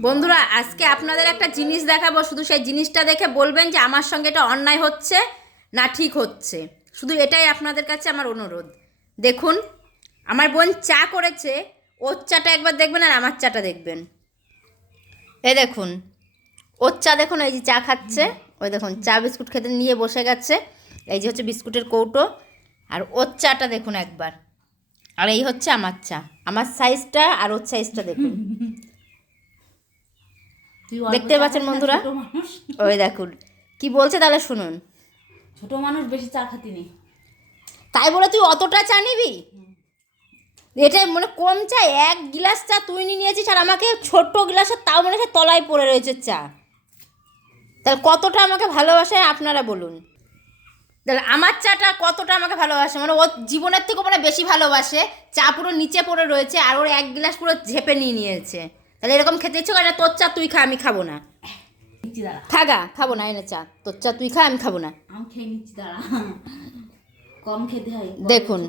বন্ধুরা, আজকে আপনাদের একটা জিনিস দেখাবো। শুধু সেই জিনিসটা দেখে বলবেন যে আমার সঙ্গে এটা অন্যায় হচ্ছে না ঠিক হচ্ছে। শুধু এটাই আপনাদের কাছে আমার অনুরোধ। দেখুন, আমার বোন চা করেছে, ওর চাটা একবার দেখবেন আর আমার চাটা দেখবেন। এ দেখুন, ওর চা দেখুন, এই যে চা খাচ্ছে। ওই দেখুন, চা বিস্কুট খেতে নিয়ে বসে গেছে। এই যে হচ্ছে বিস্কুটের কৌটো। আর ওর চাটা দেখুন একবার। আর এই হচ্ছে আমার চা। আমার সাইজটা আর ওর সাইজটা দেখুন। দেখতে পাচ্ছেন বন্ধুরা? ওই দেখুন। কি বলছে তাহলে শুনুন। ছোট মানুষ বেশি চা খাতি নেই। তাই বলে তুই অতটা চা নিবি? এটা মানে কম চা এক গিলাস চা তুই নিয়ে নিয়েছিস আর আমাকে ছোট্ট গিলাসের তাও মনে হচ্ছে তলায় পড়ে রয়েছে চা। তাহলে কতটা আমাকে ভালোবাসে আপনারা বলুন। তাহলে আমার চাটা কতটা আমাকে ভালোবাসে? মানে ও জীবনের থেকে মানে বেশি ভালোবাসে। চা পুরো নিচে পড়ে রয়েছে আর ওর এক গিলাস পুরো ঝেপে নিয়ে নিয়েছে। তাহলে এরকম খেতে ইচ্ছে করে না, তোর চা তুই খা আমি খাব না। খাগা খাব না এনে চা। তোর চা তুই খা আমি খাব না। আমি খেয়ে নিচ্ছি দাঁড়া। কম খেতে হয়। দেখুন।